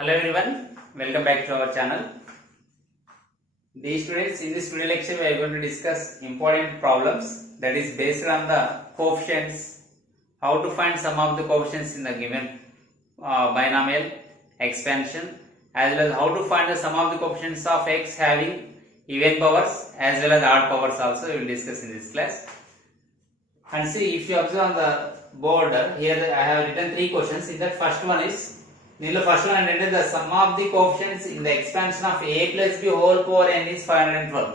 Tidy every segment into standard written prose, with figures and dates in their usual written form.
Hello everyone, welcome back to our channel. Dear students, in this video lecture we are going to discuss important problems that is based on the coefficients, how to find sum of the coefficients in the given binomial expansion, as well as how to find the sum of the coefficients of x having even powers as well as odd powers also we will discuss in this class. And see, if you observe on the board here I have written three questions. In that first one is first one and the sum of the coefficients in the expansion of a plus b whole power n is 512.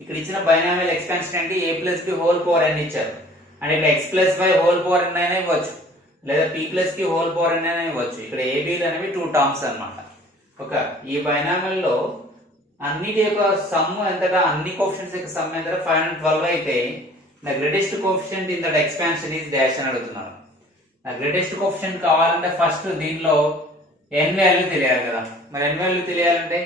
ఇక్కడ ఇచ్చిన binomial expansion అంటే a plus b whole power n ఇచ్చారు. అంటే ఇక్కడ x plus y whole power n అయినా ఇవ్వచ్చు, లేదా p plus q whole power n అయినా ఇవ్వచ్చు. ఇక్కడ a b లు అనేవి టూ టర్మ్స్ అన్నమాట. ఓకే, ఈ బైనామియల్ లో అన్నిటి యొక్క సమ్ ఎంతగా, అన్ని కోఎఫిషియెంట్స్ యొక్క సమ్ ఎంత 512 అయితే the greatest coefficient in that expansion is dash అని అడుగుతున్నారు. the greatest coefficient కావాలంటే ఫస్ట్ దీనిలో n వాల్యూ తెలియాలి కదా. మరి n వాల్యూ తెలియాలంటే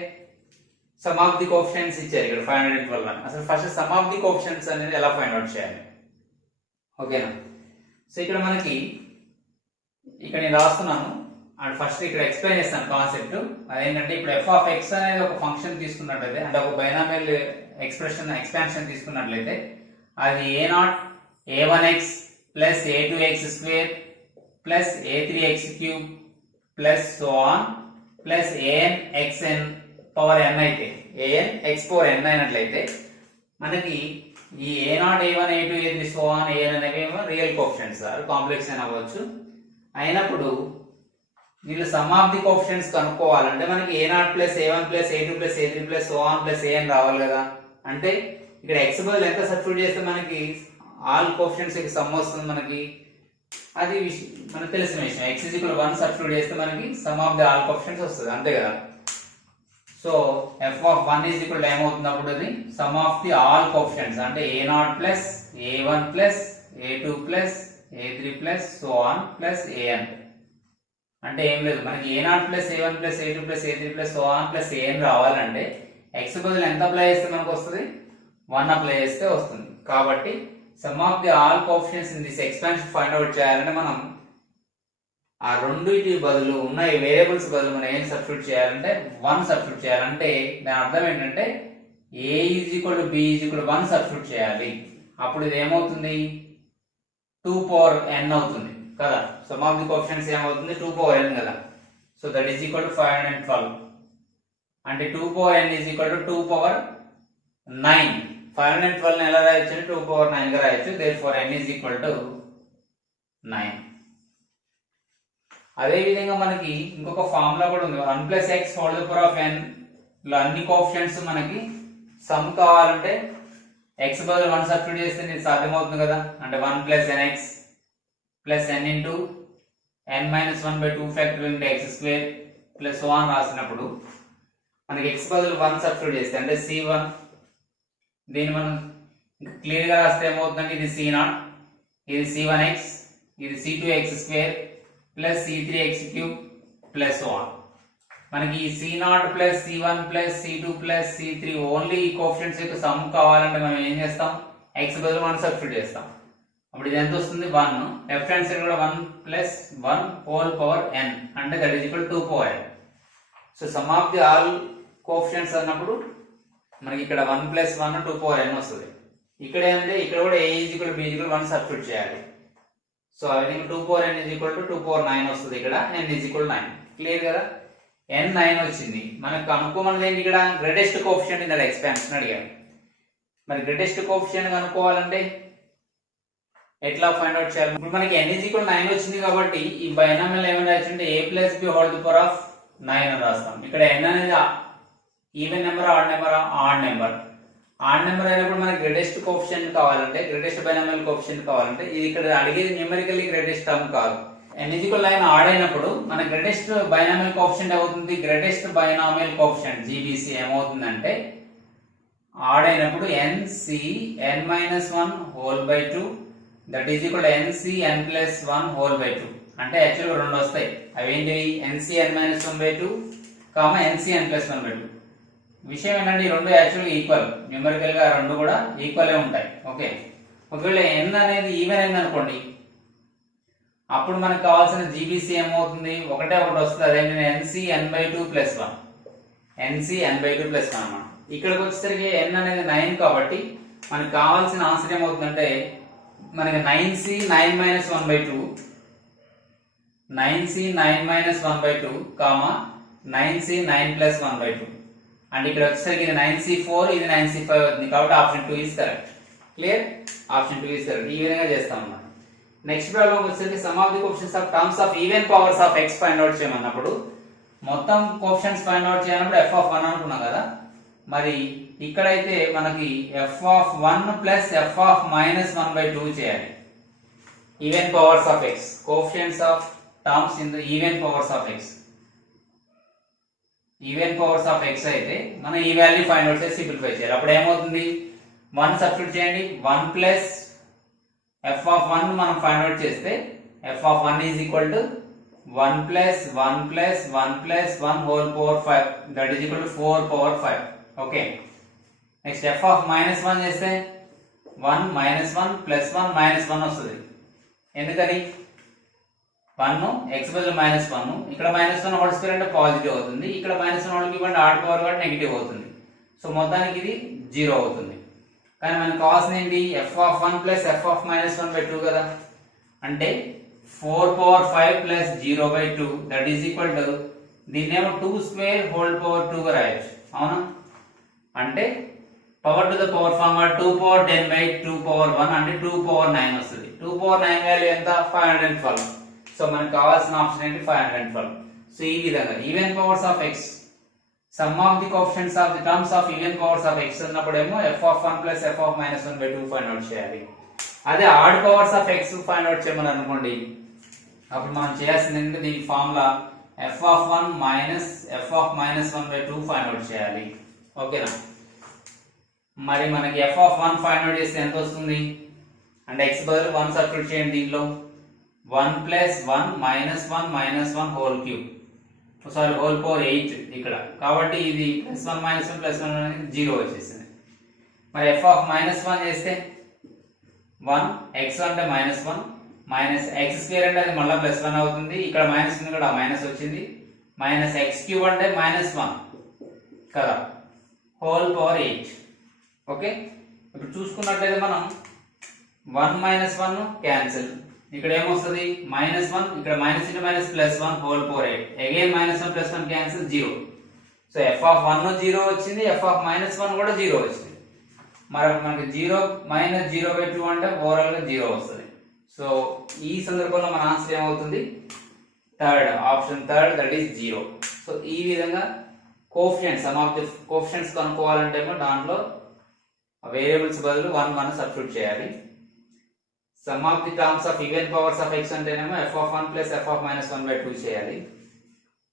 సమ్ ఆఫ్ ది కోఎఫిషియెంట్స్ ఇచ్చారు ఇక్కడ 512 అని. అసలు first some of the coefficients అనేది ఎలా ఫైండ్ అవుట్ చేయాలి? ఓకేనా? సో ఇక్కడ మనకి ఇక్కడ నేను రాస్తున్నాను అండ్ ఫస్ట్ ఇక్కడ ఎక్స్ప్లెయిన్ చేస్తాను కాన్సెప్ట్. అదేంటంటే ఇప్పుడు f ఆఫ్ x అనేది ఒక ఫంక్షన్ తీసుకున్నట్లయితే, అంటే ఒక బైనామియల్ ఎక్స్ప్రెషన్ ఎక్స్పాన్షన్ తీసుకున్నట్లయితే అది a0 a1x plus a2x square plus a3x cube plus so on plus an xn power n అయితే, an x పవర్ n అయినట్లయితే మనకి ఈ a0 a1 a2 a3 so on an అనేవి రియల్ కోఎఫిషియెంట్స్ కాంప్లెక్స్ అని అవ్వచ్చు. అయినప్పుడు వీళ్ళు సమ్ ఆఫ్ ది కోఎఫిషియెంట్స్ కనుక్కోవాలంటే మనకి a0 plus a1 plus a2 plus a3 plus so on plus an రావాలి కదా. అంటే ఇక్కడ x బదులు ఎంత సబ్స్టిట్యూట్ చేస్తే మనకి ఆల్ కోఎఫిషియెంట్స్ కి సమ్ వస్తుంది మనకి, అది మనకు తెలిసిన విషయం. x is equal to 1 substitute చేస్తే మనకి some of the all coefficients వస్తుంది, అంతే కదా. So f of 1 is equal to ఏమవుతుంది అప్పుడు, అది some of the all coefficients అంటే a0 plus a1 plus a2 plus a3 plus so on plus an. అంటే ఏం లేదు, మనకి a0 plus a1 plus a2 plus a3 plus so on plus an రావాలంటే x బదులు ఎంత అప్లై చేస్తే మనకు వస్తుంది, 1 అప్లై చేస్తే వస్తుంది. కాబట్టి some of the all coefficients in this expansion find out చేయాలంటే మనం ఆ రెండుటి బదులు ఉన్న వేరియబుల్స్ బదులు మనం ఏం సబ్స్టిట్యూట్ చేయాలంటే 1 సబ్స్టిట్యూట్ చేయాలంటే దాని అర్థం ఏంటంటే a is equal to b is equal to 1 substitute చేయాలి. అప్పుడు ఇది ఏమవుతుంది, 2 పవర్ n అవుతుంది కదా. సమ్ ఆఫ్ ది కోఎఫిషియెంట్స్ ఏమవుతుంది, 2 పవర్ n కదా. So that is equal to 512. అంటే 2 power n is equal to 2 power 9. 512 ని ఎలా రాయొచ్చు, 2 పవర్ 9 గా రాయొచ్చు. Therefore n is equal to 9. అదే విధంగా మనకి ఇంకొక ఫార్ములా కూడా ఉంది, 1 plus X whole the power of n లో అన్ని కోఎఫిషియెంట్స్ మనకి సమ్ కావాలంటే x బదులు 1 సబ్స్టిట్యూట్ చేస్తే ఇది సాధ్యమవుతుంది కదా. అంటే 1 plus nx plus n into n minus 1/2 factorial into x square plus so on రాసినప్పుడు మనకి x బదులు 1 సబ్స్టిట్యూట్ చేస్తే అంటే c1, దీన్ని మనం క్లియర్ గా రాస్తే ఏమవుతుందంటే ఇది c0, ఇది c1x, ఇది c2x square plus c3x cube plus so on. మనకి ఈ c0 plus c1 plus c2 plus c3 only ఈ కోఎఫిషియెంట్స్ యొక్క సమ్ కావాలంటే మనం ఏం చేస్తాం, x బదులు 1 సబ్స్టిట్యూట్ చేస్తాం. అప్పుడు ఇది ఎంత వస్తుంది, 1. లెఫ్ట్ హ్యాండ్ సైడ్ కూడా 1 ప్లస్ 1 హోల్ పవర్ n అంటే that is equal 2 power n. So some of the all coefficients అన్నప్పుడు మనకి ఇక్కడ 1 ప్లస్ 1 2 పవర్ n వస్తుంది. ఇక్కడ ఏంటంటే ఇక్కడ కూడా a is equal to b is equal 1 substitute చేయాలి. So I think 2 power n is equal to 2 power 9 వస్తుంది. ఇక్కడ n ఈజ్ ఈక్వల్ 9. క్లియర్ కదా. n 9 వచ్చింది. మనకు కనుక్కోమన్నది ఏంటి, ఇక్కడ greatest coefficient in that expansion అడిగారు. మరి గ్రేటెస్ట్ కోఎఫిషియెంట్ కనుక్కోవాలంటే ఎట్లా ఫైండ్ అవుట్ చేయాలి? ఇప్పుడు మనకి n ఈజ్ ఈక్వల్ 9 వచ్చింది కాబట్టి ఈ బైనామియల్ ఏమైనా రాసింటే a plus b whole the power of 9 అని రాస్తాం. ఇక్కడ n అనేది even number, odd number, odd number. Odd number అయినప్పుడు మనకి గ్రేటెస్ట్ కోఎఫిషియెంట్ కావాలంటే, గ్రేటెస్ట్ బైనామియల్ కోఎఫిషియెంట్ కావాలంటే ఇది ఇక్కడ అడిగేది న్యూమరికల్లీ గ్రేటెస్ట్ టర్మ్ కాదు. n ఈజ్ ఈక్వల్ 9 ఆడ్ అయినప్పుడు మన గ్రేటెస్ట్ బైనామియల్ కోఎఫిషియెంట్ అవుతుంది, గ్రేటెస్ట్ బైనామియల్ కోఎఫిషియెంట్ GBC ఏమవుతుందంటే ఆడ్ అయినప్పుడు nc n-1 whole by 2 that is equal nc n+1 whole by 2. అంటే యాక్చువల్గా రెండు వస్తాయి. అవి ఏంటివి, nc n-1/2 nc n+1/2. విషయం ఏంటంటే ఈ రెండు యాక్చువల్గా ఈక్వల్, న్యూమరికల్ గా రెండు కూడా ఈక్వల్ ఉంటాయి. ఓకే, ఒకవేళ n అనేది ఈవెన్ అయింది అనుకోండి అప్పుడు మనకు కావాల్సిన జీబీసీ ఏమవుతుంది, ఒకటే ఒకటి వస్తుంది, అదేంటి ఎన్సీ n/2 + 1, ఎన్సీ n/2 + 1 అన్నమాట. ఇక్కడికి వచ్చేసరికి n అనేది 9 కాబట్టి మనకు కావాల్సిన ఆన్సర్ ఏమవుతుందంటే మనకి 9c 9 - 1/2, 9c 9 - 1/2, 9c 9 + 1/2. అండ్ ఇక్కడ వచ్చేసరికి ఇది 9c4, ఇది 9c5 అవుతుంది కాబట్టి option 2 is correct. Clear? Option 2 is correct. ఈ విధంగా చేస్తాం అన్నమాట. నెక్స్ట్ ప్రాబ్లం వచ్చేసరికి sum of the coefficients of terms of even powers of x find out చేయమన్నప్పుడు మొత్తం కోఎఫిషియంట్స్ ఫైండ్ అవుట్ చేయాలన్నప్పుడు f(1) అనుకున్నాం కదా, మరి ఇక్కడైతే మనకి f(1 + f(-1/2) చేయాలి. Even powers of x, coefficients of terms in the even powers of x, even powers of x అయితే మనం ఈ వాల్యూ ఫైండ్ అవుట్ చేసి సింప్లిఫై చేయాలి. అప్పుడు ఏమవుతుంది, 1 సబ్స్టిట్యూట్ చేయండి, 1 + f(1) మనం ఫైండ్ అవుట్ చేస్తే f(1) = 1 + 1 + 1 + 1 5, that is equal to 4/5. Okay. Next f(-1) చేస్తే 1 - 1 + 1 - 1 వస్తుంది. ఎందుకని 1 x బదులు -1, ఇక్కడ -1 హోల్ స్క్వేర్ అంటే పాజిటివ్ అవుతుంది, ఇక్కడ -1 హోల్ ఇవ్వండి ఆడ్ పవర్ కాబట్టి నెగిటివ్ అవుతుంది. సో మొత్తానికి ఇది 0 అవుతుంది. కానీ మనకు కావాల్సింది ఏంటి, f(1 + f(-1/2) కదా, అంటే 4/5 + 0/2, దట్ ఈజ్ ఈక్వల్ టు దీన్నేమో 2² గా రాయొచ్చు. అవునా? అంటే power to the power form 2/10/2/1 అంటే 2/9 వస్తుంది. 2/9 వాల్యూ ఎంత, 512. సో మనకు కావాల్సిన ఆప్షన్ ఏంటి, 512. సో ఈ విధంగా even powers of x, sum of the coefficients of the terms of even powers of x ఉన్నప్పుడేమో f(1 + f(-1/2) ఫైండ్ అవుట్ చేయాలి. అదే odd powers of x find out చేయమని అనుకోండి, అప్పుడు మనం చేయాల్సింది ఏంటంటే దీని formula f(1 - f(-1/2) find out చేయాలి. ఓకేనా? మరి మనకి f(1) ఫైండ్ అవుట్ చేస్తే ఎంత వస్తుంది అంటే x బదులు 1 సబ్స్టిట్యూట్ చేయండి, దీంట్లో 1 + 1 - 1 - 1 whole cube, sorry whole power 8 ఇక్కడ, కాబట్టి ఇది +1 - 1 + 1 అనేది 0 వచ్చేసింది. మరి f(-1) చేస్తే 1 x అంటే -1 మైనస్ x² అంటే అది మళ్ళీ +1 అవుతుంది, ఇక్కడ మైనస్ ఉంది కూడా మైనస్ వచ్చింది, -x³ అంటే -1 కదా, హోల్ పవర్ 8. ఓకే. ఇప్పుడు చూసుకున్నట్లయితే మనం 1 - 1 క్యాన్సిల్, ఇక్కడ ఏమొస్తుంది -1, ఇక్కడ minus into minus +1 whole power 8, again -1 + 1 cancel 0. So f(1) 0 వచ్చింది, f(-1) కూడా 0 వచ్చింది. మరి మనకి 0 - 0/2 అంటే ఓవరాల్ గా 0 వస్తుంది. సో ఈ సందర్భంలో మన ఆన్సర్ ఏమవుతుంది, option third, that is 0. So ఈ విధంగా coefficients, sum of the coefficients కనుక్కోవాలంటే దాంట్లో వేరియబుల్స్ బదులు 1 1 సబ్స్టిట్యూట్ చేయాలి. Sum of the terms of even powers of x అంటేనేమో f(1 + f(-1/2) చేయాలి.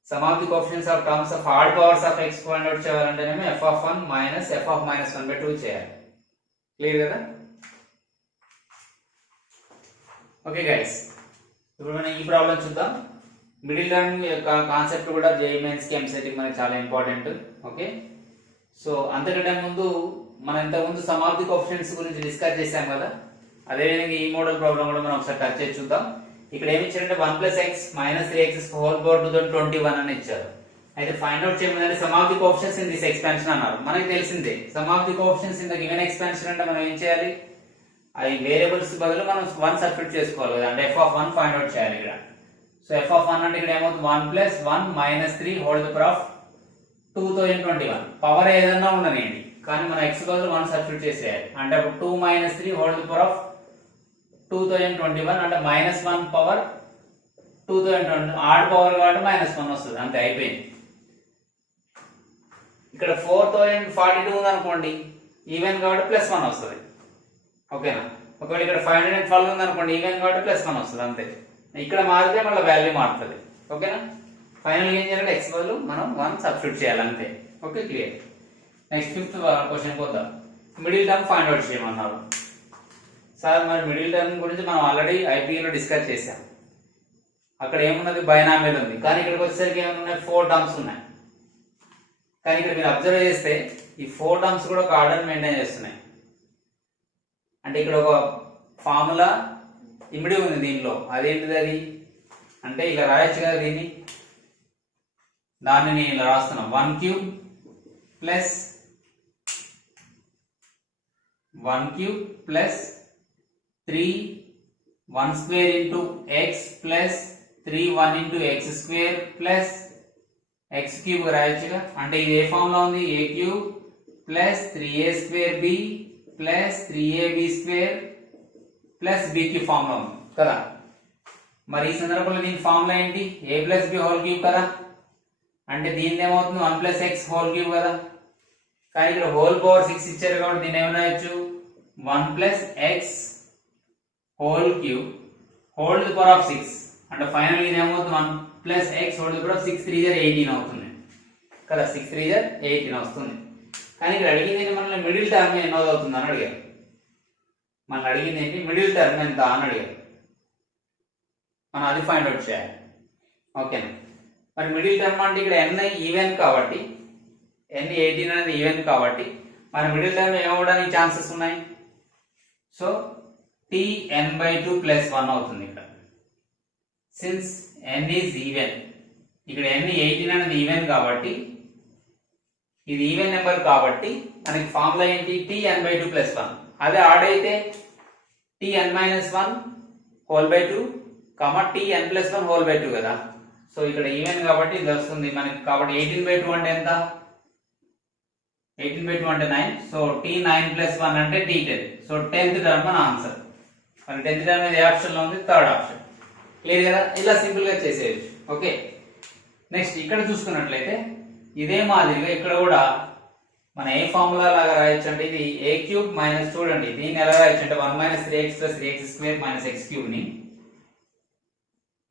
Sum of the coefficients of terms of odd powers of x find out చేయాలంటేనేమో f(1 - f(-1/2) చేయాలి. Clear కదా? Okay guys, ఇప్పుడు మనం ఈ ప్రాబ్లం చూద్దాం. మిడిల్ టర్మ్ యొక్క కాన్సెప్ట్ కూడా జేఈఈ మెయిన్స్ కి ఎంసెట్ కి మనకి చాలా ఇంపార్టెంట్. ఓకే. సో అంతకంటే ముందు మనం ఇంతకుముందు సమ్ ఆఫ్ ది కోఎఫిషియంట్స్ గురించి డిస్కస్ చేశాం కదా, అదేవిధంగా ఈ మోడల్ ప్రాబ్లం కూడా మనం ఒకసారి టచ్ చేసి చూద్దాం. ఇక్కడ ఏమి ఇచ్చారంటే 1 + x - 3x హోల్ పవర్ 21 అని ఇచ్చారు. అయితే ఫైండ్ అవుట్ చేయమని some of the coefficients in this expansion అన్నారు. మనకి తెలిసిందే some of the coefficients in the given expansion అంటే మనం ఏం చేయాలి, అది వేరియబుల్స్ బదులు మనం 1 సబ్స్టిట్యూట్ చేసుకోవాలి కదా, అంటే f(1) ఫైండ్ అవుట్ చేయాలి ఇక్కడ. సో f(1) అంటే ఇక్కడ ఏమవుతుంది 1 + 1 - 3 whole the power of 2021. Power ఏదన్నా ఉండనియండి, కానీ మనం x బదులు 1 సబ్స్టిట్యూట్ చేసేయాలి, అంటే అప్పుడు 2 - 3 హోల్ ద పవర్ ఆఫ్ 2021 అంటే -1 పవర్ 2020, ఆడ్ పవర్ కాబట్టి -1 వస్తుంది, అంతే అయిపోయింది. ఇక్కడ 4042 ఉంది అనుకోండి, ఈవెన్ కాబట్టి +1 వస్తుంది. ఓకేనా? ఒకవేళ ఇక్కడ 512 ఉంది అనుకోండి, ఈవెన్ కాబట్టి +1 వస్తుంది, అంతే. ఇక్కడ మారితే మళ్ళీ వాల్యూ మారుతుంది. ఓకేనా? ఫైనల్ ఏం చేయాలంటే x బదులు మనం 1 సబ్స్టిట్యూట్ చేయాలి, అంతే. Okay, clear. Next 5th question పోద్దాం. మిడిల్ టర్మ్ ఫైండ్ అవుట్ చేయమన్నారు. సార్ మరి మిడిల్ టర్మ్ గురించి మనం ఆల్రెడీ ఐపీలో డిస్కస్ చేసాం. అక్కడ ఏమున్నది, బైనామియల్ ఉంది, కానీ ఇక్కడికి వచ్చేసరికి ఏమున్నాయి 4 టర్మ్స్ ఉన్నాయి. కానీ ఇక్కడ మీరు అబ్జర్వ్ చేస్తే ఈ 4 టర్మ్స్ కూడా ఒక ఆర్డర్ మెయింటైన్ చేస్తున్నాయి. అంటే ఇక్కడ ఒక ఫార్ములా ఇమిడి ఉంది దీనిలో. అదేంటిది అది అంటే ఇలా రాయొచ్చు కదా దీన్ని. దాన్ని నేను ఇలా రాస్తున్నా 1 cube plus 3 1 square into x plus 3 1 into x square plus x cube రాయొచ్చుగా. అంటే ఇది ఏ ఫామ్ లో ఉంది? A cube plus 3a square b plus 3ab square plus b cube form లో ఉంది కదా. మరి ఈ సందర్భంలో దీని ఫార్ములా ఏంటి? a plus B whole cube కదా. అంటే దీని ఏమవుతుంది? 1 ప్లస్ ఎక్స్ హోల్ క్యూబ్ కదా. కానీ ఇక్కడ హోల్ పవర్ 6 ఇచ్చారు కాబట్టి దీన్ని ఏమైనా రాయొచ్చు 1 plus X whole cube whole the power of 6. అంటే ఫైనల్ ఇది ఏమవుతుంది? 1 plus X whole the power of 6 3 18 అవుతుంది కదా. 6 3 18 వస్తుంది. కానీ ఇక్కడ అడిగింది ఏంటి? మనల్ని మిడిల్ టర్మ్ ఎన్నో అవుతుంది అని అడిగారు. మనల్ని అడిగింది ఏంటి? మిడిల్ టర్మ్ ఎంత అని అడిగారు. మనం అది ఫైండ్ అవుట్ చేయాలి. ఓకేనా. మరి మిడిల్ టర్మ్ అంటే ఇక్కడ n ఈవెన్ కాబట్టి n 18 అనేది ఈవెన్ కాబట్టి మన మిడిల్ టర్మ్ ఏమవడానికి ఛాన్సెస్ ఉన్నాయి? సో tn/2 ప్లస్ 1 అవుతుంది ఇక్కడ. సిన్స్ n ఈజ్ ఈవెన్, ఇక్కడ n 18 అనేది ఈవెన్ కాబట్టి ఇది ఈవెన్ నెంబర్ కాబట్టి మనకి ఫార్ములా ఏంటి? tn/2 plus 1. అదే ఆడ్ అయితే tn-1 whole by 2 tn+1 whole by 2 కదా. సో ఇక్కడ ఈవెన్ కాబట్టి ఇది వస్తుంది మనకి. కాబట్టి 18/2 అంటే ఎంత? 18/2 అంటే 9. సో t9+1 అంటే t10. సో 10th టర్మ్ మన ఆన్సర్. మరి 10th టర్మ్ ఏ ఆప్షన్ లో ఉంది? Third option. క్లియర్ కదా. ఇలా సింపుల్ గా చేసేయచ్చు. ఓకే. నెక్స్ట్ ఇక్కడ చూసుకున్నట్లయితే ఇదే మాదిరిగా ఇక్కడ కూడా మన ఏ ఫార్ములా లాగా రాయొచ్చు అంటే ఇది a క్యూబ్ మైనస్, చూడండి దీన్ని ఎలా రాయొచ్చు అంటే 1 - 3x + 3x square minus x cube ని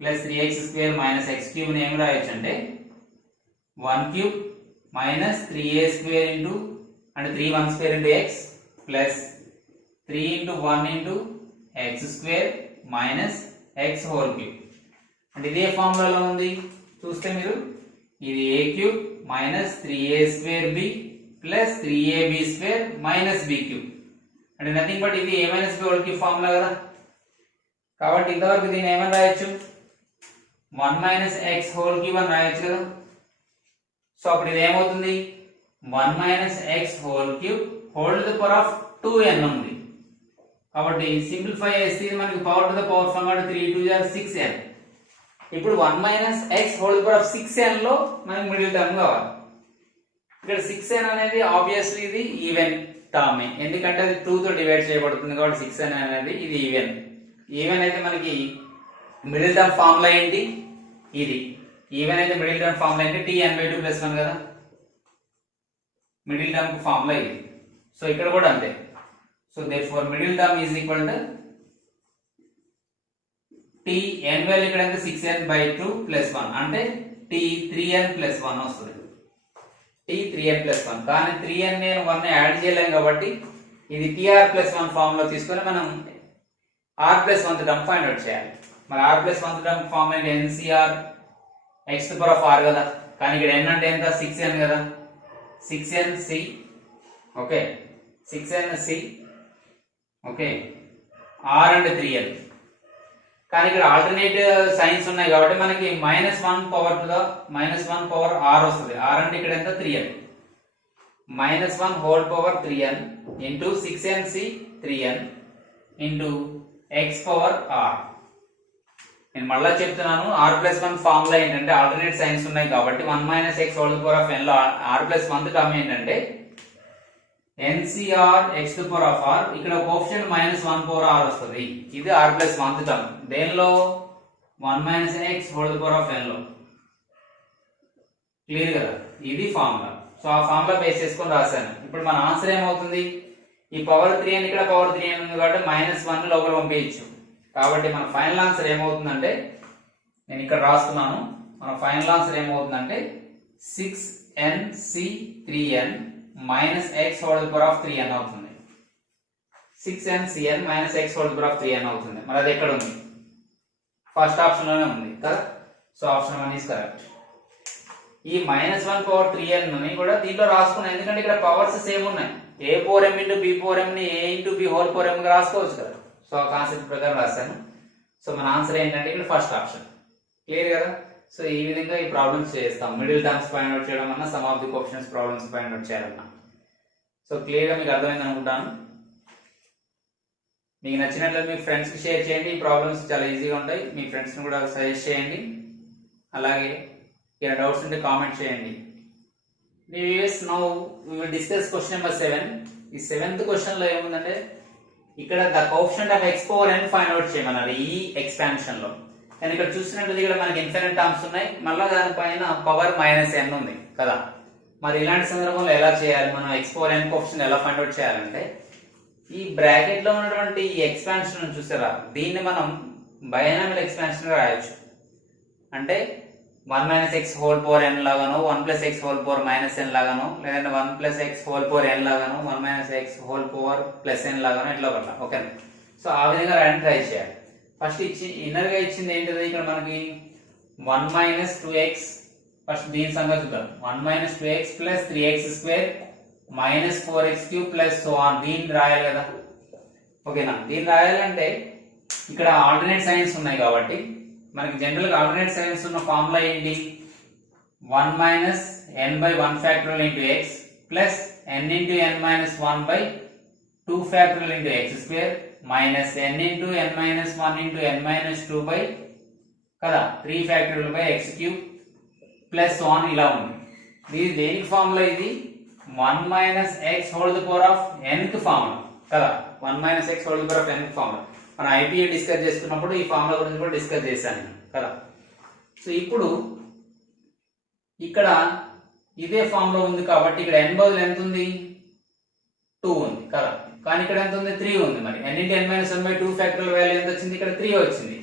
plus 3x square minus x cube ని ఏం రాయొచ్చు అంటే 1 cube minus 3a square into అంటే 3 1 square into x plus 3 into 1 into x square minus x whole cube. అంటే ఇదే ఫార్ములాలో ఉంది చూస్తే మీరు. ఇది a cube minus 3a square b plus 3ab square minus b cube. అంటే నథింగ్ బట్ ఇది a minus b whole cube formula కదా. కాబట్టి ఇంతవరకు దీన్ని ఏమని రాయొచ్చు? 1 మైనస్ ఎక్స్ హోల్ క్యూబ్ అని రాయొచ్చు కదా. సో అప్పుడు ఇది ఏమవుతుంది? 1 minus X whole cube whole to the power of 2n ఉంది. కాబట్టి సింప్లిఫై చేస్తే మనకి power to the power form 3 2 6n. ఇప్పుడు 1 minus X whole to the power of 6n లో మనకి మిడిల్ టర్మ్ కావాలి. ఇక్కడ 6n అనేది ఆబ్వియస్లీ ఇది ఈవెన్ టర్మ్, ఎందుకంటే అది 2 తో డివైడ్ చేయబడుతుంది కాబట్టి 6n అనేది ఇది ఈవెన్. ఈవెన్ అయితే మనకి మిడిల్ టర్మ్ ఫార్ములా ఏంటి? ఇది ఈవెన్ అయితే మిడిల్ టర్మ్ ఫార్ములా ఏంటి? tn/2 ప్లస్ 1 కదా. మిడిల్ టర్మ్ ఫార్ములా ఇది. సో ఇక్కడ కూడా అంతే. So therefore middle term is equal to tn value ఇక్కడ ఎంత? 6n/2 ప్లస్ 1 అంటే t3n ప్లస్ 1 వస్తుంది. t3n ప్లస్ 1 కానీ 3n నేను 1 యాడ్ చేయలేను కాబట్టి ఇది tr+1 ఫామ్ లో తీసుకొని మనం r+1 టర్మ్ ఫైండ్ అవుట్ చేయాలి. మరి r+1 టర్మ్ ఫామ్ అంటే ncr x⁴ కదా. కానీ ఇక్కడ n అంటే ఎంత? 6n కదా. 6nc okay, 6nc okay. r అంటే 3n. కానీ ఇక్కడ ఆల్టర్నేట్ సైన్స్ ఉన్నాయి కాబట్టి మనకి -1 power to the -1 power r వస్తుంది. r అంటే ఇక్కడ ఎంత? 3n. -1 whole power 3n into 6nc 3n into x power r. నేను మళ్ళా చెప్తున్నాను, r+1 ఫార్ములా ఏంటంటే ఆల్టర్నేట్ సైన్స్ ఉన్నాయి కాబట్టి 1 - x whole power of n లో r+1 టర్మ్ ఏంటంటే ncr x⁴r. ఇక్కడ కోఎఫిషియంట్ -1 పవర్ r వస్తుంది. ఇది r+1 టర్మ్. దేనిలో? 1 - x whole power of n లో. క్లియర్ కదా. ఇది ఫార్ములా. సో ఆ ఫార్ములా బేస్ చేసుకొని రాశాను. ఇప్పుడు మన ఆన్సర్ ఏమవుతుంది? ఈ పవర్ 3n ఇక్కడ పవర్ 3n ఉంది కాబట్టి -1 లోపల పంపించచ్చు. కాబట్టి మన ఫైనల్ ఆన్సర్ ఏమవుతుందంటే, నేను ఇక్కడ రాస్తున్నాను, మన ఫైనల్ ఆన్సర్ ఏమవుతుందంటే 6nc3n - x whole power of 3n అవుతుంది. 6ncn - x whole power of 3n అవుతుంది. మరి అది ఎక్కడ ఉంది? ఫస్ట్ ఆప్షన్ లోనే ఉంది కదా. So option 1 is correct. ఈ -1 పవర్ 3n ని కూడా దీంట్లో రాసుకున్నాం, ఎందుకంటే ఇక్కడ పవర్స్ సేమ్ ఉన్నాయి. a⁴m ఇంటూ b⁴m ని a into b whole power m గా రాసుకోవచ్చు కదా. సో ఆ కాన్సెప్ట్ ప్రకారం రాశాను. సో మన ఆన్సర్ ఏంటంటే ఇక్కడ ఫస్ట్ ఆప్షన్. క్లియర్ కదా? సో ఈ విధంగా ఈ ప్రాబ్లమ్స్ చేస్తాం. మిడిల్ టర్మ్స్ ఫైండ్ అవుట్ చేయడం అన్న, some of the coefficients problems find out చేయాలన్నా. సో క్లియర్గా మీకు అర్థమైంది అనుకుంటాను. మీకు నచ్చినట్లు మీ ఫ్రెండ్స్కి షేర్ చేయండి. ఈ ప్రాబ్లమ్స్ చాలా ఈజీగా ఉంటాయి. మీ ఫ్రెండ్స్ని కూడా సజెస్ట్ చేయండి. అలాగే ఏమైనా డౌట్స్ ఉంటే కామెంట్ చేయండి. Now we will discuss question number 7. ఈ 7th క్వశ్చన్ లో ఏముందంటే ఇక్కడ the coefficient of x power n find out చేయమన్నారు ఈ ఎక్స్పాన్షన్ లో. కానీ ఇక్కడ చూసినట్లయితే ఇక్కడ మనకి ఇన్ఫినిట్ టర్మ్స్ ఉన్నాయి, మళ్ళీ దానిపైన పవర్ -n ఉంది కదా. మరి ఇలాంటి సందర్భంలో ఎలా చేయాలి, మనం x పవర్ n కోఎఫిషియంట్ ఎలా ఫైండ్ అవుట్ చేయాలంటే ఈ బ్రాకెట్ లో ఉన్నటువంటి ఈ ఎక్స్పాన్షన్ చూసారా, దీన్ని మనం బైనామియల్ ఎక్స్పాన్షన్ గా రాయొచ్చు. అంటే 1 - x హోల్ పవర్ n లాగానో 1 + x హోల్ పవర్ -n లాగానో, లేదంటే 1 + x హోల్ పవర్ n లాగానో 1 - x హోల్ పవర్ +n లాగానో ఇట్లా ఒకట్లా. ఓకేనా? సో ఆ విధంగా రాయడానికి ట్రై చేయాలి. ఫస్ట్ ఇన్నర్ గా ఇచ్చింది ఏంటిది ఇక్కడ మనకి 1 - 2x. ఫస్ట్ దీని సంగతి చూద్దాం. 1 - 2x + 3x² - 4x³ so on. దీన్ని రాయాలి కదా. ఓకేనా? దీన్ని రాయాలంటే ఇక్కడ ఆల్టర్నేట్ సైన్స్ ఉన్నాయి కాబట్టి మనకి జనరల్ గా ఆల్టర్నేట్ సైన్స్ ఉన్న ఫార్ములా ఏంటి, 1 - n/1 factorial into x plus n into n - 1/2 factorial into x² minus n into n - 1 into n - 2 by కదా 3 factorial by x³ plus on ఇలా ఉంది. ఇది దేనికి ఫార్ములా, ఇది 1 - x whole the power of n కి formula కదా. 1 - x whole the power of n కి formula. మనం ఐపీఏ డిస్కస్ చేసుకున్నప్పుడు ఈ ఫార్ములా గురించి కూడా డిస్కస్ చేశాను నేను కదా. సో ఇప్పుడు ఇక్కడ ఇదే ఫార్ములా ఉంది కాబట్టి ఇక్కడ n బదులు ఎంత ఉంది, 2 ఉంది కదా. కానీ ఇక్కడ ఎంత ఉంది, 3 ఉంది. మరి n into n - 1/2 factorial value ఎంత వచ్చింది, ఇక్కడ 3 వచ్చింది.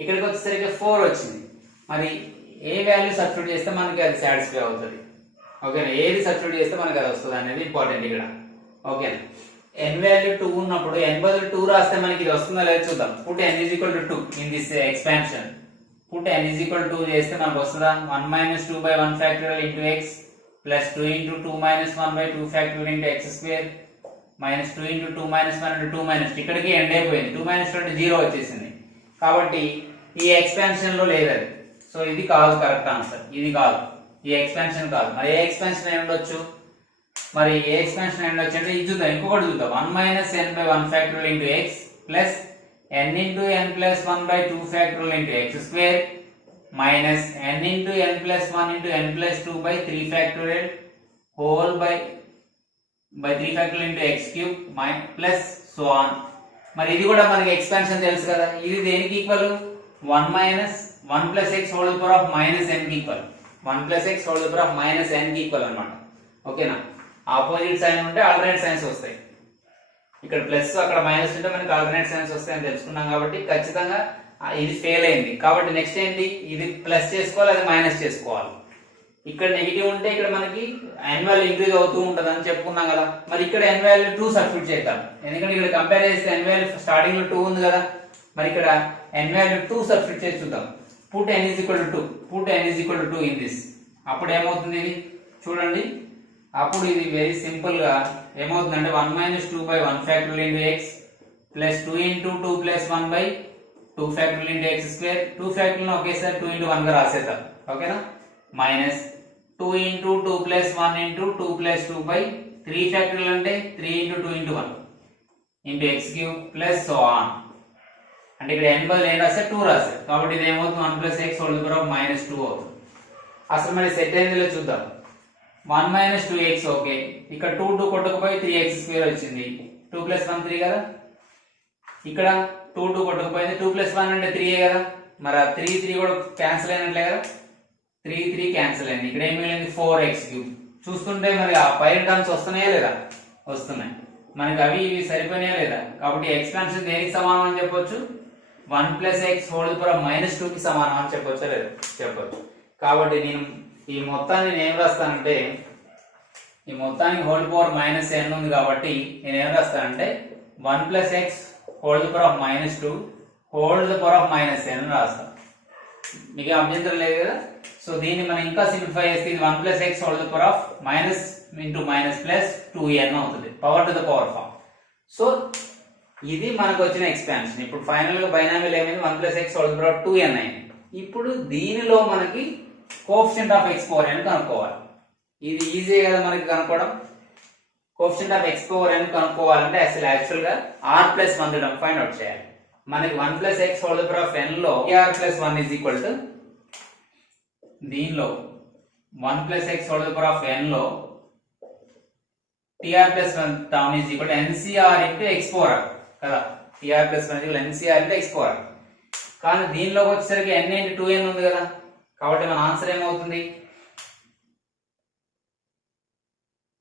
ఇక్కడికి వచ్చేసరికి 4 వచ్చింది. మరి ఏ వాల్యూ సబ్స్టిట్యూట్ చేస్తే మనకి అది సాటిస్ఫై అవుతుంది. ఓకేనా? ఏది సబ్స్టిట్యూట్ చేస్తే మనకి అది వస్తుంది అనేది ఇంపార్టెంట్ ఇక్కడ. ఓకేనా? n వాల్యూ 2 ఉన్నప్పుడు n బదులు 2 రాస్తే మనకి ఇది వస్తుందా లేదా చూద్దాం. Put n = 2 in this expansion. Put n = 2 చేస్తే మనకు వస్తుందా, 1 - 2/1 factorial into x plus 2 into 2 - 1/2 factorial into x² minus 2 into 2 - 1 అంటే 2 - ఇక్కడికి ఎండ్ అయిపోయింది. 2 - 2 అంటే 0 వచ్చేసింది. కాబట్టి ఈ ఎక్స్పాన్షన్ లో లేదు అది. సో ఇది కాదు కరెక్ట్ ఆన్సర్. ఇది కాదు, ఈ ఎక్స్పాన్షన్ కాదు. మరి ఏ ఎక్స్పాన్షన్ అయి ఉండొచ్చు, మరి ఏ ఎక్స్పాన్షన్ అయి ఉండొచ్చు అంటే ఇది చూద్దాం. ఇంకొకటి చూద్దాం. 1 - n/1 factorial into x plus n into n + 1/2 factorial into x² minus n into n + 1 into n + 2/3 factorial whole by 3 factorial into x³ plus so on. మరి ఇది కూడా మనకి ఎక్స్పాన్షన్ తెలుసు కదా. ఇది దేనికి equal, 1 + x whole power of -n కి equal. 1 + x whole power of -n కి ఈక్వల్ అన్నమాట. ఓకేనా? ఆపోజిట్ సైన్ ఉంటే ఆల్టర్నేట్ సైన్స్ వస్తాయి. ఇక్కడ ప్లస్ అక్కడ మైనస్ ఉంటే మనకి ఆల్టర్నేట్ సైన్స్ వస్తాయని తెలుసుకున్నాం కాబట్టి ఖచ్చితంగా ఇది ఫెయిల్ అయింది. కాబట్టి నెక్స్ట్ ఏంటి, ఇది ప్లస్ చేసుకోవాలి, అది మైనస్ చేసుకోవాలి. ఇక్కడ నెగిటివ్ ఉంటే ఇక్కడ మనకి n వాల్యూ ఇంక్రీజ్ అవుతూ ఉంటుంది అని చెప్పుకున్నాం కదా. మరి ఇక్కడ n వాల్యూ 2 సబ్స్టిట్యూట్ చేద్దాం. ఎందుకంటే ఇక్కడ కంపేర్ చేస్తే n వాల్యూ స్టార్టింగ్ లో 2 ఉంది కదా. మరి ఇక్కడ n వాల్యూ 2 సబ్స్టిట్యూట్ చేసి చూద్దాం. Put n = 2. Put n = 2 in this. అప్పుడు ఏమవుతుంది ఇది చూడండి. అప్పుడు ఇది వెరీ సింపుల్ గా ఏమవుతుందంటే 1 - 2/1 factorial into x plus 2 into 2 + 1/2 factorial into x². 2 factorial ఒకేసారి 2 ఇంటూ 1 గా రాసేద్దాం. ఓకేనా? మైనస్ 2 ఇంటూ 2 + 1 ఇంటూ 2 + 2/3 ఫ్యాక్టోరియల్ అంటే 3 into 2 into 1 into x³ plus so on. అంటే ఇక్కడ n బదులు ఏం రాస్తే 2 రాస్తారు. కాబట్టి ఇది ఏమవుతుంది, 1 + x హోల్ పవర్ ఆఫ్ -2 అవుతుంది. అసలు మరి సెట్ అయిందిలో చూద్దాం. 1 - 2x ఓకే. ఇక్కడ 2 కొట్టుకుపోయి 3x² వచ్చింది. 2 + 1 3 కదా. ఇక్కడ 2 కొట్టుకుపోయింది. 2 + 1 అంటే 3 కదా. మరి ఆ 3 కూడా క్యాన్సిల్ అయినట్లే కదా. 3 క్యాన్సిల్ అయింది. ఇక్కడ ఏం మిగిలింది, 4x³ చూస్తుంటే మరి ఆ పై టర్మ్స్ వస్తున్నాయా లేదా, వస్తున్నాయి. మనకి అవి ఇవి సరిపోయినాయా లేదా. కాబట్టి ఎక్స్పాన్షన్ దేనికి సమానం అని చెప్పొచ్చు, 1 + x హోల్ పవర్ ఆఫ్ -2 కి సమానం అని చెప్పొచ్చా లేదా, చెప్పొచ్చు. కాబట్టి నేను ఈ మొత్తాన్ని నేను ఏం రాస్తానంటే, ఈ మొత్తానికి హోల్ పవర్ -n ఉంది కాబట్టి నేను ఏం రాస్తానంటే 1 + x whole power of -2 whole power of -n రాస్తాను. మీకు అభ్యంతరం లేదు కదా. సో దీన్ని మనం ఇంకా సింప్లిఫై చేస్తే ఇది 1 + x whole power of minus into minus plus 2n అవుతుంది, power to the power form. So ఇది మనకు వచ్చిన ఎక్స్పాన్షన్. ఇప్పుడు ఫైనల్ గా బైనామియల్ ఏమైంది 1 + x హోల్ పవర్ 2n అయింది. ఇప్పుడు దీనిలో మనకి coefficient of x power n కనుక్కోవాలి. ఇది ఈజీ కదా మనకి కనుక్కోవడం. Coefficient of x power n కనుక్కోవాలంటే అసలు యాక్చువల్ గా r+1 ఫైండ్ అవుట్ చేయాలి. మనకి 1 + x హోల్ పవర్ n లో r+1 is equal to దీనిలో 1 + x హోల్ పవర్ n లో tr+1 term is equal to ncr into x power r కదా. tr+1 is equal to ncr into x power r. కానీ దీనిలోకి వచ్చేసరికి n into 2n ఉంది కదా, కాబట్టి మన ఆన్సర్ ఏమవుతుంది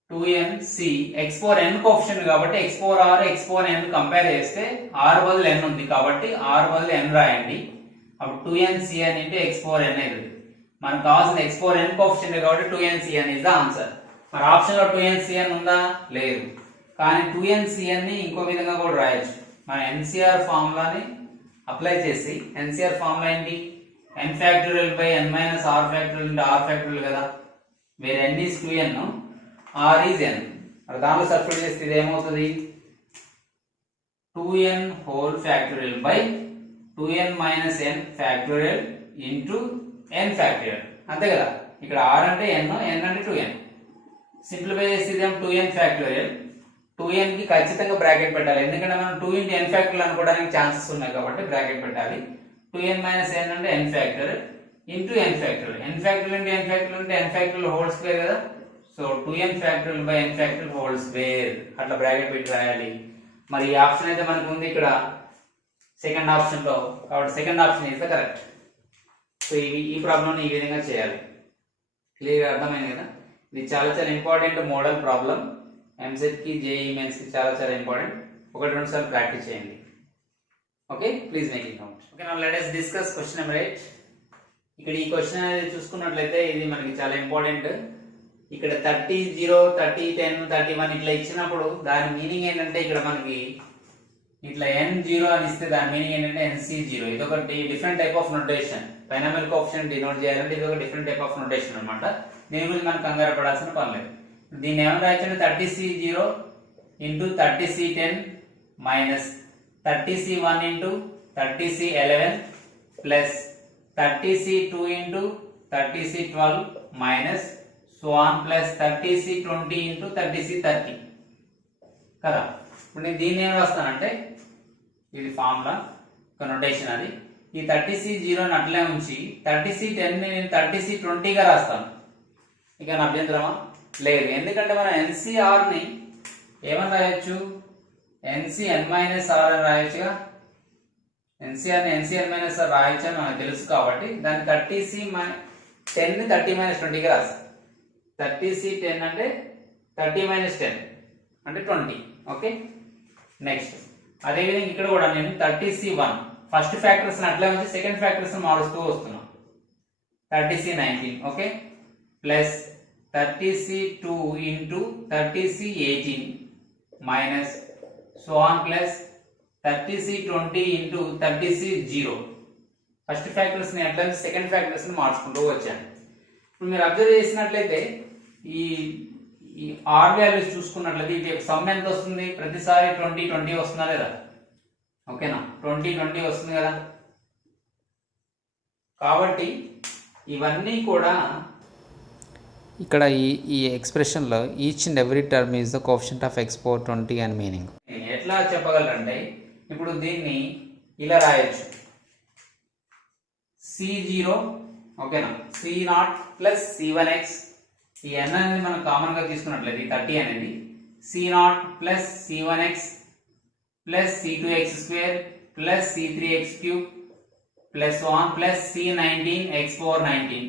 2nc x power n coefficient కాబట్టి x power r x power n compare చేస్తే r బదులు n ఉంది కాబట్టి r బదులు n రాయండి. అప్పుడు 2ncn into x power n అవుతుంది. మనకు కావాల్సిన x power n కోఎఫిషియంట్ కాబట్టి 2ncn is the answer. మరి ఆప్షన్ లో 2ncn ఉందా? లేదు. కానీ 2ncn ని ఇంకో విధంగా కూడా రాయొచ్చు. మన NCR ఫార్ములాని అప్లై చేసి, NCR ఫార్ములా ఏంటి n factorial by n minus r factorial into r factorial కదా, wear n is 2n r is n. మరి దానిలో సబ్స్టిట్యూట్ చేస్తే ఇది ఏమవుతుంది 2n whole factorial by 2n minus n factorial into n factorial. అంతే కదా. ఇక్కడ r అంటే n, n అంటే 2n. సింప్లిఫై చేస్తే ఇదేమో 2n ఫ్యాక్టోరియల్. 2n కి ఖచ్చితంగా బ్రాకెట్ పెట్టాలి, ఎందుకంటే మనం 2 into n ఫ్యాక్టోరియల్ అనుకోవడానికి ఛాన్సెస్ ఉన్నాయి కాబట్టి బ్రాకెట్ పెట్టాలి. 2n మైనస్ n అంటే n factorial into n factorial. n factorial into n factorial అంటే n ఫ్యాక్టోరియల్ హోల్ స్క్వేర్ కదా. So 2n factorial by n factorial whole square అట్లా బ్రాకెట్ పెట్టి రాయాలి. మరి ఈ ఆప్షన్ అయితే మనకు ఉంది ఇక్కడ సెకండ్ ఆప్షన్ లో, కాబట్టి second option is the correct. So ఈ ప్రాబ్లం ఈ విధంగా చేయాలి. క్లియర్ అర్థమైంది కదా. ఇది చాలా చాలా ఇంపార్టెంట్ మోడల్ ప్రాబ్లం. ఎంసెట్ కి జేఈఈ మెయిన్స్ కి చాలా చాలా ఇంపార్టెంట్. 1-2 సార్లు ప్రాక్టీస్ చేయండి. Okay, please make it note. Okay, now let us discuss question number 8. ఇక్కడ ఈ క్వశ్చన్ అనేది చూసుకున్నట్లయితే ఇది మనకి చాలా ఇంపార్టెంట్. ఇక్కడ 30, 0, 30, 10, 31 ఇట్లా ఇచ్చినప్పుడు దాని మీనింగ్ ఏంటంటే ఇక్కడ మనకి ఇట్లా n0 అని ఇస్తే దాని మీనింగ్ ఏంటంటే nc0. ఇది ఒకటి different type of notation. Binomial coefficient denote చేయాలంటే ఇది ఒక డిఫరెంట్ టైప్ ఆఫ్ నోటేషన్ అన్నమాట. దీని గురించి మనం కంగారు పడాల్సిన పని లేదు. దీన్ని ఏమైనా రాయొచ్చు 30c0 into 30c10 minus 30c1 into 30c11 plus 30c2 into 30c12 minus so on plus 30c20 into 30c30 కదా. ఇప్పుడు నేను దీన్ని ఏం రాస్తానంటే ఇది ఫార్ములా ఒక నోటేషన్. అది ఈ 30c0 అట్లే ఉంచి 30c10 ని నేను 30c20 గా రాస్తాను. ఇక నా అభ్యంతరమా? లేదు. ఎందుకంటే మనం NCR ని ఏమని రాయొచ్చు NCn మైనస్ r అని రాయొచ్చుగా. NCR ని NCn మైనస్ r రాయొచ్చు అని మనకు తెలుసు కాబట్టి దాన్ని 30c10 ని 30 మైనస్ 20 గా రాస్తాం. 30c10 అంటే 30 మైనస్ 10 అంటే 20. ఓకే, నెక్స్ట్ అదేవిధంగా ఇక్కడ కూడా నేను 30c1 ఫస్ట్ ఫ్యాక్టర్స్ అట్లా ఉంచి సెకండ్ ఫ్యాక్టర్స్ మారుస్తూ వస్తున్నాం. 30c19 okay plus 30c2 into 30c18 minus so on plus 30c20 into 30c0. First factors ని అట్లా సెకండ్ ఫ్యాక్టర్స్ ని మార్చుకుంటూ వచ్చాను. ఇప్పుడు మీరు అబ్జర్వ్ చేసినట్లయితే ఈ ఆర్ వాల్యూస్ చూసుకున్నట్లయితే ఇది సమ్ ఎంత వస్తుంది? ప్రతిసారి 20 20 వస్తుందా లేదా? ఓకేనా, 20 20 వస్తుంది కదా. కాబట్టి ఇవన్నీ కూడా ఇక్కడ ఈ ఎక్స్ప్రెషన్లో each and every term is the coefficient of x power 20 అని మీనింగ్. ఎట్లా చెప్పగలరంటే ఇప్పుడు దీన్ని ఇలా రాయొచ్చు c0 ఓకేనా, c0 ప్లస్ c1x. ఈ n అనేది మనం కామన్ గా తీసుకున్నట్లయితే 30 అనేది c0 plus c1x plus c2x square plus c3x cube plus 1 plus c19 x power 19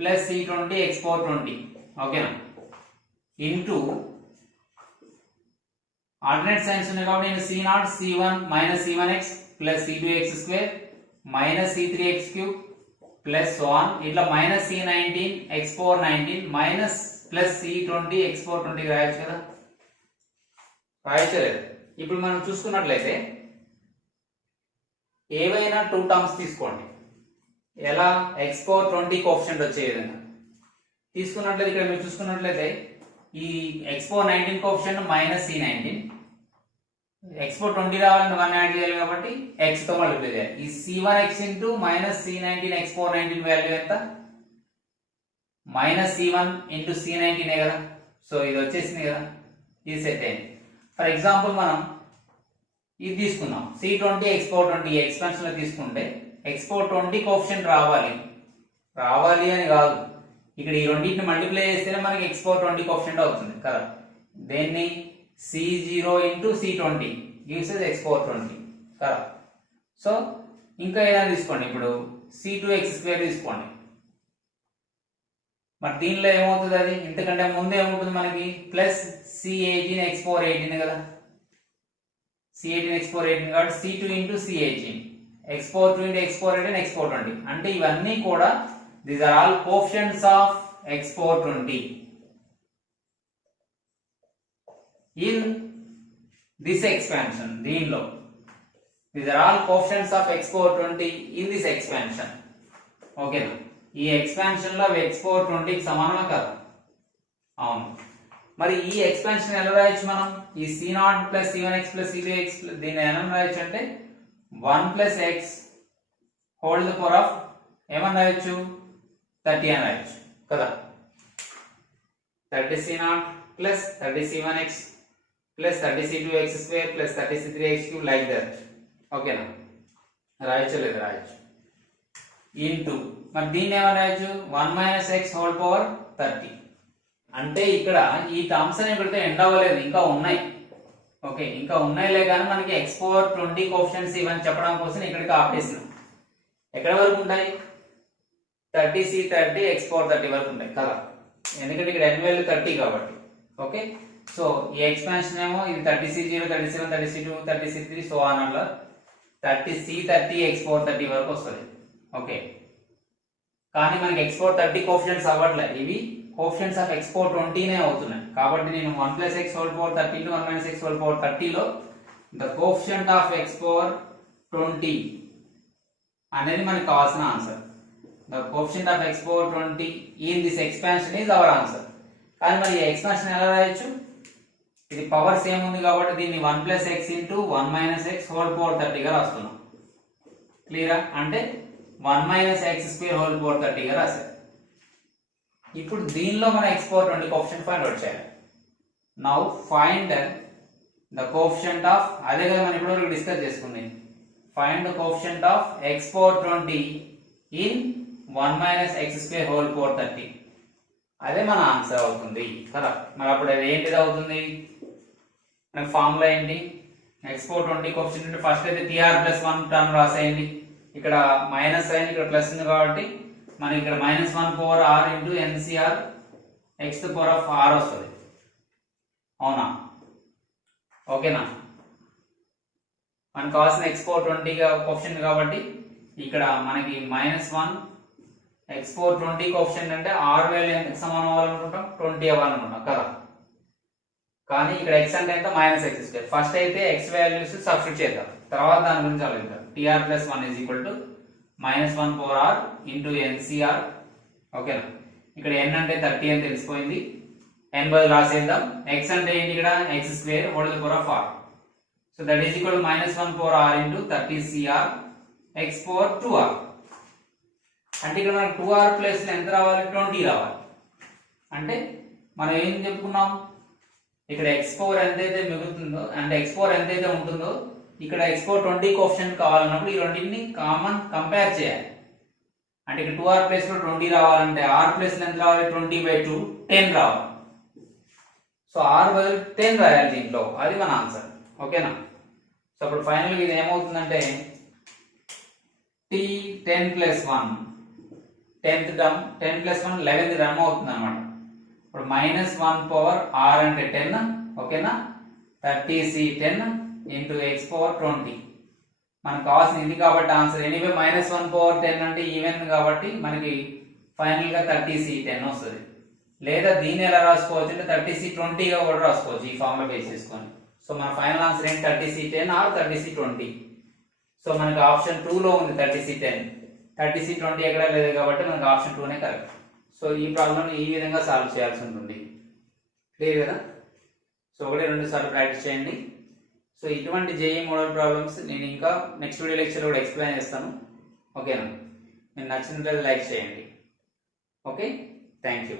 plus c20 x power 20 ఓకేనా ఇంటూ ఆల్టర్నేట్ సైన్స్ ఉన్నాయి కాబట్టి నేను c0 c1 minus c1x plus c2x square minus c3x cube plus 1 ఇట్లా minus c19 x power 19 minus plus c20 x power 20 రాయొచ్చు కదా, రాయొచ్చు లేదు. ఇప్పుడు మనం చూసుకున్నట్లయితే ఏవైనా 2 టర్మ్స్ తీసుకోండి. ఎలా? x పవర్ 20 కోఎఫిషియంట్ వచ్చే విధంగా తీసుకున్నట్లయితే ఇక్కడ మీరు చూసుకున్నట్లయితే ఈ x power 19 coefficient minus c19 x4 20 రావాలంటే 1 యాడ్ చేయాలి కాబట్టి x తో మల్టిప్లై చేయాలి. ఈ c1x into minus c19 x4 19 value ఎంత? మైనస్ c1 ఇంటూ c19 కదా. సో ఇది వచ్చేసింది కదా, ఇది సెట్ అయింది. ఫర్ ఎగ్జాంపుల్ మనం ఇది తీసుకుందాం, c20 x4 20 ఎక్స్పాన్షన్ లో తీసుకుంటే x4 20 కోఎఫిషియంట్ రావాలి అని కాదు, ఇక్కడ ఈ రెండింటిని మల్టిప్లై చేస్తేనే మనకి x4 20 కోఎఫిషియంట్ అవుతుంది కదా. దేన్ని c0 into c20 gives x4 20 కదా. సో ఇంకా ఏదైనా తీసుకోండి, ఇప్పుడు c2x2 తీసుకోండి. మరి దీనిలో ఏమవుతుంది, అది ఇంతకంటే ముందు ఏమవుతుంది మనకి ప్లస్ c18 x4 18 కదా, c18 x4 18 కాబట్టి c2 into c18 x4 2 into x4 18 x4 20 అంటే ఇవన్నీ కూడా these are all coefficients of x4 20 in this expansion. దీనిలో these are all coefficients of x4 20 in this expansion. ఓకేనా, ఈ ఎక్స్పాన్షన్ లో x4 20 కి సమానమా కదా? అవును. మరి ఈ ఎక్స్పాన్షన్ ఎలా రాయొచ్చు మనం? ఈ c0 plus c1x plus c2x దీన్ని ఎలా రాయొచ్చు అంటే 1 plus x whole the power of ఏమని రాయొచ్చు 30 అని రాయొచ్చు కదా. 30c0 plus 30c1x plus 30c2x square plus 30c3x cube like that. ఓకేనా, రాయొచ్చు లేదా? రాయొచ్చు. ఇంటూ మరి దీన్ని ఏమని రాయొచ్చు 1 మైనస్ x హోల్ పవర్ 30. అంటే ఇక్కడ ఈ టర్మ్స్ అని ఇక్కడితో ఎండ్ అవ్వలేదు, ఇంకా ఉన్నాయి. ఓకే, ఇంకా ఉన్నాయిలే కానీ మనకి x4 20 కోఎఫిషియంట్స్ ఇవన్నీ చెప్పడం కోసం ఇక్కడికి ఆపేసినాం. ఎక్కడ వరకు ఉంటాయి? 30c 30 x4 30 వరకు ఉంటాయి కదా, ఎందుకంటే ఇక్కడ n వాల్యూ 30 కాబట్టి. ఓకే, సో ఈ ఎక్స్పాన్షన్ ఏమో ఇది 30c0 37 30c2 30c3 so on అట్లా 30c 30 x4 30 వరకు వస్తుంది. ఓకే, కానీ మనకి x4 30 కోఎఫిషియంట్స్ అవ్వట్లే, ఇవి కోఎఫిషియంట్స్ ఆఫ్ x4 20 నే అవుతున్నాయి. కాబట్టి నేను 1 plus x whole power 30 into 1 minus x whole power 30 లో ద కోఎఫిషియంట్ ఆఫ్ x4 20 అనేది మనకి కావాల్సిన answer. The coefficient of x4 20 in this expansion is our answer. కానీ మరి ఈ ఎక్స్పాన్షన్ ఎలా రాయొచ్చు? ఇది పవర్ సేమ్ ఉంది కాబట్టి దీన్ని 1 plus x into 1 minus x whole power 30 గా రాస్తున్నాం. క్లియరా? అంటే 1 minus x square whole power 30 గా రాశారు. ఇప్పుడు దీనిలో మన x4 20 కోఎఫిషియంట్ ఫైండ్ అవుట్ చేయాలి. Now find the coefficient of, అదే కదా మనం ఇప్పుడు డిస్కస్ చేసుకుంది, find the coefficient of x4 20 in 1 minus x square whole power 30. అదే మన ఆన్సర్ అవుతుంది కదా. మరి అప్పుడు అది ఏంటిది అవుతుంది? మనకి ఫార్ములా ఏంటి? x4 20 కోఎఫిషియంట్ అంటే ఫస్ట్ అయితే tr ప్లస్ 1 టర్మ్ రాసేయండి. ఇక్కడ మైనస్ సైన్ ఇక్కడ ప్లస్ ఉంది కాబట్టి మనకి ఇక్కడ -1 power r into ncr x to power of r వస్తుంది. అవునా? ఓకేనా, మనకు కావాల్సిన x4 20 కోఎఫిషియంట్ కాబట్టి ఇక్కడ మనకి -1 x4 20 కోఎఫిషియంట్ అంటే r వాల్యూ ఎంతకు సమానం అవ్వాలనుకుంటాం? 20 అవ్వాలనుకుంటాం కదా. కానీ ఇక్కడ x అంటే ఎంత? -x square. ఫస్ట్ అయితే x వాల్యూస్ సబ్స్టిట్యూట్ చేద్దాం, తర్వాత దాని గురించి ఆలోచిద్దాం. tr plus 1 is equal to -1 power r into ncr. ఓకేనా, ఇక్కడ n అంటే 30 అని తెలిసిపోయింది, n బదులు రాసేద్దాం. x అంటే ఏంటి? ఇక్కడ x square whole the power of r. So that is equal to -1 power r into 30cr x power 2r. అంటే ఇక్కడ మనకు 2r ప్లస్ ఎంత రావాలి? 20 రావాలి. అంటే మనం ఏం చెప్పుకున్నాం? ఇక్కడ x4 ఎంతైతే మిగులుతుందో అంటే x4 ఎంతైతే ఉంటుందో ఇక్కడ x4 20 కోఎఫిషియంట్ కావాలన్నప్పుడు ఈ రెండింటిని కామన్ కంపేర్ చేయాలి. అంటే ఇక్కడ 2r ప్లస్ లో 20 రావాలంటే r ప్లస్ ఎంత రావాలి? 20/2 10 రావాలి. సో r బదులు 10 రాయాలి దీంట్లో, అది మన ఆన్సర్. ఓకేనా, సో అప్పుడు ఫైనల్ గా ఇది ఏమవుతుందంటే t 10 plus 1 10th term 10 plus 1 11th term అవుతుంది అనమాట. ఇప్పుడు -1 పవర్ r అంటే 10. ఓకేనా, 30c 10 ఇంటూ x పవర్ 20. మనకు కావాల్సిన ఇది కాబట్టి ఆన్సర్ ఎనీవే -1 పవర్ 10 అంటే ఈవెన్ కాబట్టి మనకి ఫైనల్ గా 30c 10 వస్తుంది. లేదా దీన్ని ఎలా రాసుకోవచ్చు అంటే 30c 20 గా కూడా రాసుకోవచ్చు ఈ ఫార్ములా బేస్ చేసుకొని. సో మన ఫైనల్ ఆన్సర్ ఏంటి? 30c 10 are 30c 20. సో మనకి ఆప్షన్ 2 లో ఉంది 30c 10. 30c 20 ఎక్కడ లేదు కాబట్టి మనకి ఆప్షన్ 2 నే కరెక్ట్. సో ఈ ప్రాబ్లమ్ ఈ విధంగా సాల్వ్ చేయాల్సి ఉంటుంది. క్లియర్ కదా? సో 1-2 సార్లు ప్రాక్టీస్ చేయండి. సో ఇటువంటి జేఈ మోడల్ ప్రాబ్లమ్స్ నేను ఇంకా నెక్స్ట్ వీడియో లెక్చర్ కూడా ఎక్స్ప్లెయిన్ చేస్తాను. ఓకేనా? మీకు నచ్చినట్లయితే లైక్ చేయండి. Okay, thank you.